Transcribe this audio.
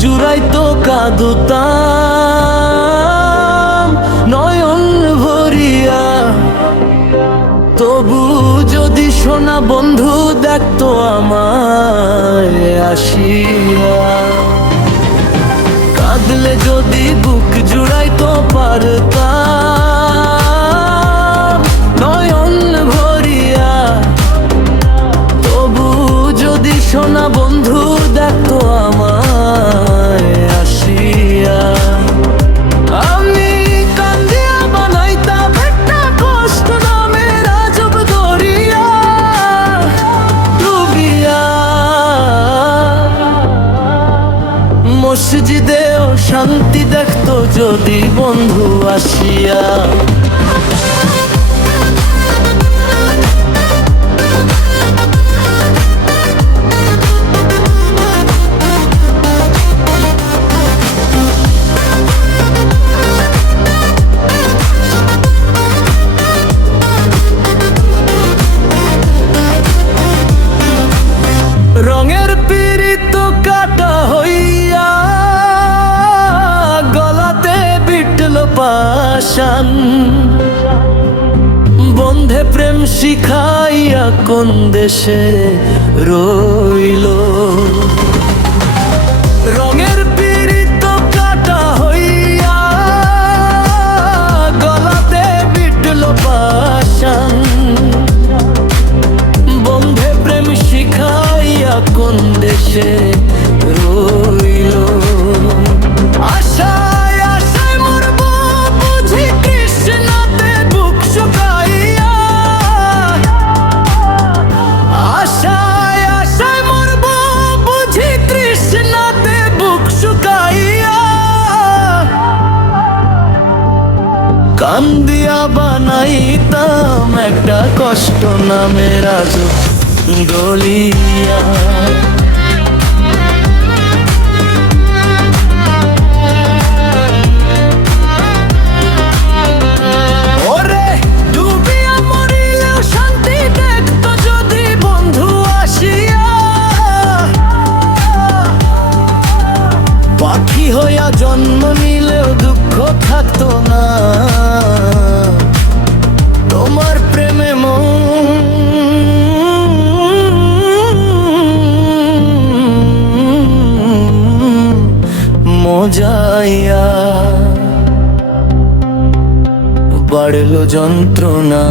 জুড়াইতো কাঁদতাম নয়ন ভরিয়া। তবু যদি সোনা বন্ধু দেখতো আমায় আসিয়া, কাঁদলে যদি বুক জুড়াইতো পারতাম নয়ন ভরিয়া। তবু যদি সোনা বন্ধু দেখতো আমায় আসিয়া, আমি কান্দিয়া বানাইতাম একটা কষ্ট নামের আজব দরিয়া ডুবিয়া। মসজিদেও শান্তি দেখতো যদি বন্ধু আসিয়া। রঙের পীড়িত কাটা হইয়া গলাতে বিটল পাশান। বন্ধে প্রেম শিখাইয়া কোন দেশে রইল। রঙের পীড়িত কাটা হইয়া গলাতে বিটল পাশান। বন্ধে প্রেম শিখাইয়া কোন দেশে রইল। আশায় আশায় মরব বুঝি তৃষ্ণাতে বুক শুকাইয়া। আশায় আশায় মরব বুঝি তৃষ্ণাতে বুক শুকাইয়া। কান্দিয়া বানাইতাম একটা কষ্ট নামের আজব দলিয়া। ওরে ডুবিয়া মরিলেও শান্তি দেখতো যদি বন্ধু আসিয়া। পাখি হইয়া জন্ম নিলেও দুঃখ থাকতো না তোমার প্রেমে মজাইয়া। বাড়লো যন্ত্রণা।